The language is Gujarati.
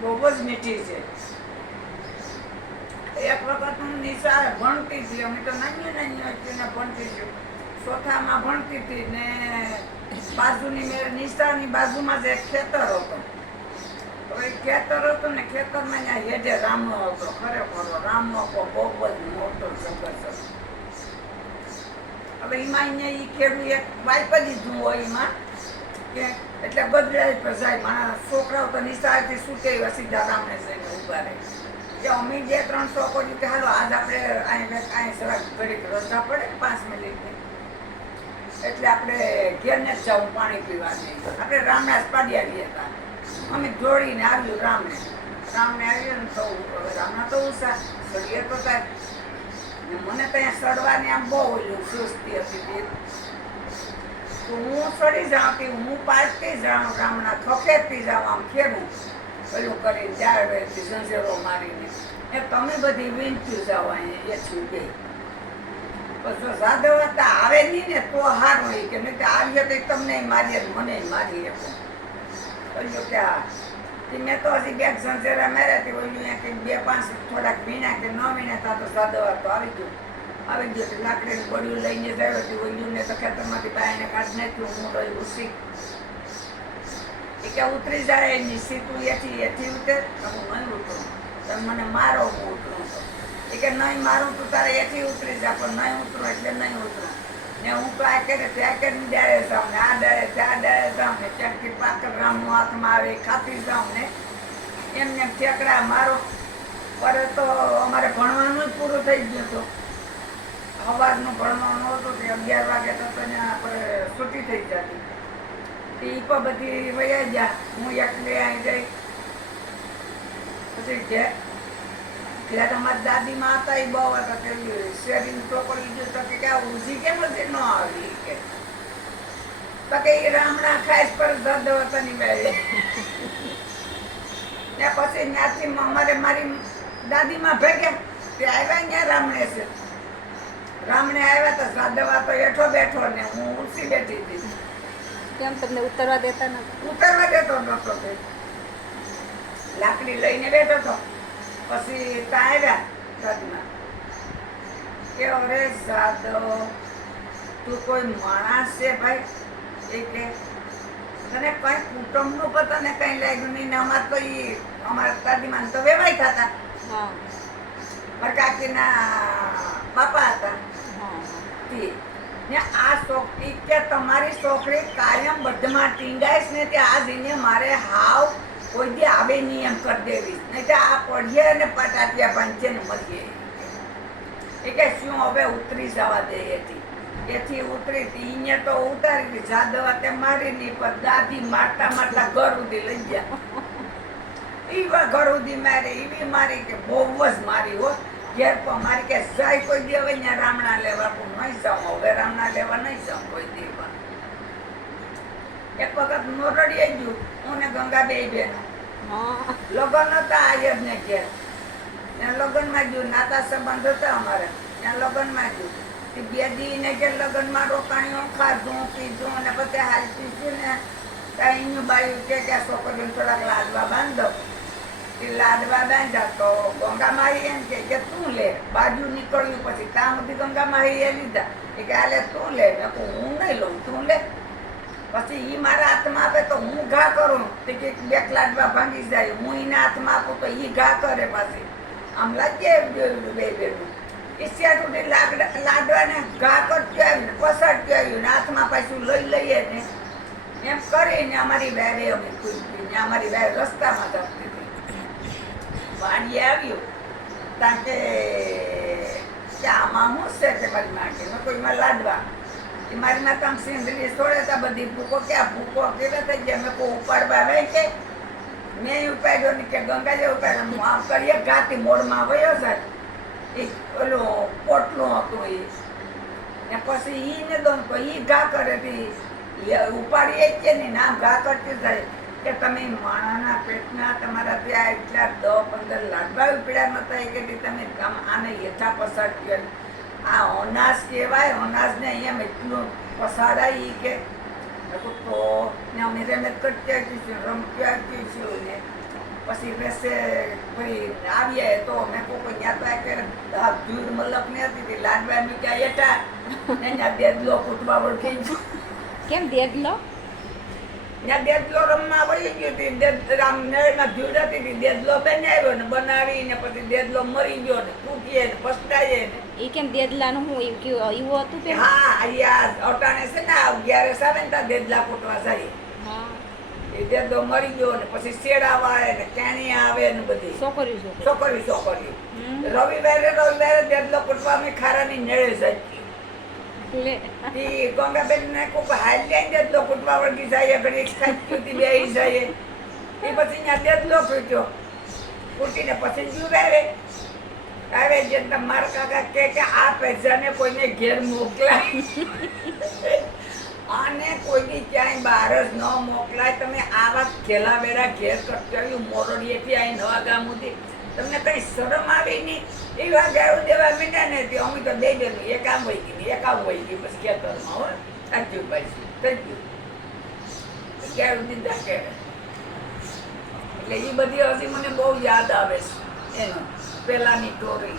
બહુ જ મીઠી છે. એક વખત હું નિશાળે ભણતી હતી, અમે તો નાની નાની હતી ને ભણતી હતી, ચોથામાં ભણતી હતી ને બાજુની નિશાળની બાજુમાં જ એક ખેતર હતો. તો એ ખેતર હતું ને ખેતરમાં ત્યાં હેઠે રામનો હતો. ખરેખર રામનો બહુ જ મોટો જબરજસ્ત. હવે એમાં અહીંયા એ ખેડૂત એક વાઇપ જ દીધું હોય એમાં કે એટલે બદલાય જાય. મારા છોકરાઓ તો નિશાળેથી છૂટે સીધા રામને જઈને ઉભા રહે. કે અમે 2-3 છોકરીઓ કે હાલો આજ આપણે અહીં જરાક ઘડીક રસ્તા પડે 5 મિનિટની, એટલે આપણે ઘેરને જ જવું પાણી પીવા જઈએ. આપણે રામના પાડી આવીએ હતા. અમે દોડીને આવ્યું રામને આવ્યું ને તો રામના તો ઉષા સળીએ તો થાય. મને તો અહીંયા સડવાની આમ બહુ ઓલું સુસ્તી હતી. તો હું સડી જાઉં, હું પાછતી જાઉં, રામના ખખેરતી જાઉં, આમ ખેડું પેલું કરીને જાળવેથી ઝંઝેરો મારીને એ તમે બધી વીંચ્યું જાઓ અહીંયા એ છૂટે. પછી સાધવ હતા આવે નહીં ને તો હારું હોય કે નહીં આવીએ તો તમને મારીએ મને મારી શકો. બોલ્યું કે હા મેં તો હજી 2 ઝંઝેરા માર્યા હતી. બોલ્યું કે 2-5 થોડાક વીણા કે ન વીણા તા તો સાધવ તો આવી ગયું લાકડીનું બળ્યું લઈને જાય હતી. બોલ્યું ને તો ખેતરમાંથી બાયને કાઢી નાખ્યું. હું રહી ઉસી કે ઉતરી જાય એની સીતું એથી ઉતર, હું નહીં ઉતરું, તમે મને મારો હું ઉતરું. એ કે નહીં મારું તું તારે એથી ઉતરી જા, પણ નહીં ઉતરું એટલે નહીં ઉતરું. ને હું તો આ કરે ત્યાં કરીને ડાળે જાઉં ને આ ડાળે ત્યાં ડાળે જાઉં ને ક્યાંકથી પાકર રામનું હાથમાં આવે ખાતી જાઉં ને એમને ઠેકડા મારો. પર તો અમારે ભણવાનું જ પૂરું થઈ ગયું હતું. સવારનું ભણવાનું હતું તે 11 વાગે તો ત્યાં આપણે છૂટી થઈ જતી. એ પણ બધી વયા ગયા, હું એકલી આવી ગઈ. પછી ત્યારે અમારી દાદીમાં હતા એ બહુ હતા. પેલી શેરીનું ટોકરી ગયું તો કે ઉજી કેમ નથી ન આવી કે તો કે એ રામણા ખાઈશ પર દર્દ વતની બેડે. ને પછી ત્યાંથી અમારે મારી દાદીમાં ભેગ્યા તે આવ્યા ત્યાં રામણે છે. રામણે આવ્યા તો સાધવા તો હેઠો બેઠો ને હું ઉસી બેઠી હતી. કેમ તમને ઉતરવા દેતા નથી? ઉતરવા દેતો નતો. લાકડી લઈને બેઠો હતો. પછી ત્યાં આવ્યા ઘરમાં કે અરે સાધો તું કોઈ માણસ છે ભાઈ? એ કે તને કઈ કુટુંબનું પણ તને કઈ લાગ્યું નહીં. ને અમારે તો અમારા દાદીમાં તો વેવાય થતા. મારા કાકીના બાપા હતા. ને આ છોકરી કે તમારી છોકરી કાયમ બધમાં ટીંગાઈશ ને તે આ દિને મારે હાવ કોઈ દી આવે નહીં એમ કરી દેવી, નહીં તો આ પડીએ ને પટાટિયા પંચે ને મળીએ. એ કે શું હવે ઉતરી જવા દે એથી ઉતરી હતી. એને તો ઉતારી હતી જાદવા તે મારી નહીં, પણ દાદી મારતા મારતા ઘર સુધી લઈ ગયા. એવા ઘર સુધી મારી એવી મારી કે બહુ જ મારી હો. ઘેર પણ મારી કે જાય કોઈ દી હવે ત્યાં રામણા લેવા પણ નહીં જાઉં, હવે રામણા લેવા નહીં જાઉં કોઈ દી. એક વખત નોરડી ગયું હું ને ગંગા બે બેનો લગ્ન હતા આયર ને ઘેર. ત્યાં લગ્નમાં ગયું, નાતા સંબંધ હતા અમારે. ત્યાં લગ્નમાં ગયું 2 દી ને ઘેર લગ્નમાં રોકાણીઓ ખાધું પીધું અને પછી હાલ પીધું ને કઈ બાયું કે છોકરીઓને થોડાક લાડવા બાંધો. એ લાડવા બાંધ્યા તો ગંગા મારી એમ કે તું લે. બાજુ નીકળ્યું પછી ત્યાં સુધી ગંગા મારી એ લીધા. એ કે હાલે તું લે. મેં કહું હું નહીં લઉં, તું લે. પછી એ મારા હાથમાં આપે તો હું ઘા કરું. તે કે 2 લાડવા ભાંગી જાય. હું એના હાથમાં આપું તો એ ઘા કરે. પાછી આમ લાગે બે બેનું ઈચ્છ્યા સુધી લાડવાને ઘા કરતું આવ્યું ને પસરતું આવ્યું ને હાથમાં પાછું લઈએ ને એમ કરીને અમારી વેરે અમે ખુલતી ને અમારી વેર રસ્તામાં ધરતી હતી. વાડીએ આવ્યું કારણ કે આમાં શું છે કે મારી માટે મેં કોઈમાં લાડવા એ મારી માં આમ સિંદરી છોડે તા બધી ભૂકો ક્યાં ભૂકો કેવા થઈ ગયા. મેં કોઈ ઉપાડવા આવે છે મેં ઉપાડ્યો ને કે ગંગાજે ઉપાડ્યો. હું આમ કરીએ ઘાતી મોડમાં વયો જાય. એ ઓલો પોટલું હતું એ પછી ઈ ને દઉં તો ઈ ઘા કરે ઉપાડીએ જ છે ને આમ ઘા કરતી જાય કે તમે માણાના પેટના તમારા ત્યાં એટલા 10-15 લાડવા પીડા નતા કે તમે આને યથા પસાર કર્યો. આ અનાજ કહેવાય, અનાજને અહીંયા એટલું પસાડાય ઈ કે તો અમે રમત કરતી આવીશું રમતી આવીશું ને પછી વેસે ભાઈ આવીએ તો મેં કોઈ ત્યાં તો આ ધૂળ મલક ને હતી લાડવા મીઠા એટા ને ત્યાં દેદલો કૂટવા વળગી કેમ દેડલો ત્યાં દેદલો રમવા વળી ગયો હતી આમ નળમાં ધૂળ હતી દેદલો બનાવ્યો ને બનાવીને પછી દેદલો મરી ગયો ને તૂટીએ ને પસ્તાઈએ ને એ કેમ દેડલાનું હું એવું કેવું એવું હતું પેલું હા અહીંયા અટાણે છે ને 11 આવે ને ત્યાં દેદલા કૂટવા જાય હા એ દેદલો મરી ગયો ને પછી શેડાવા આવે ને કેણી આવે ને બધી છોકરી છોકરી હમ. રવિવારે દેદલો કૂટવા અમે ખારાની નળે જતી લે ઈ ગંગાબેન ને કોક હાલ લઈને દેદલો કૂટવા વળગી જાય ઘડી ખાતી બેહી જાય એ પછી ત્યાં દેદલો કૂટ્યો કૂટીને પછી જુરાવે આવે જે મારા કાકા કે આ પૈસાને કોઈને ઘેર મોકલાય આને કોઈની ક્યાંય બહાર જ ન મોકલાય તમે આવા ઘેલા વેરા ઘેર કરતા મોરડીએથી આવી નવા ગામ સુધી તમને કઈ શરમ આવી નહીં એવા ગાળું દેવા મીઠા ને તે અમે તો દઈ દેલું એક આમ વહી ગઈ એક આમ વહી ગઈ બસ ખેતરમાં હો સાચું પાછું થઈ ગયું ગાળું દીધા કે એટલે એ બધી હજી મને બહુ યાદ આવે છે એનો પહેલાની સ્ટોરી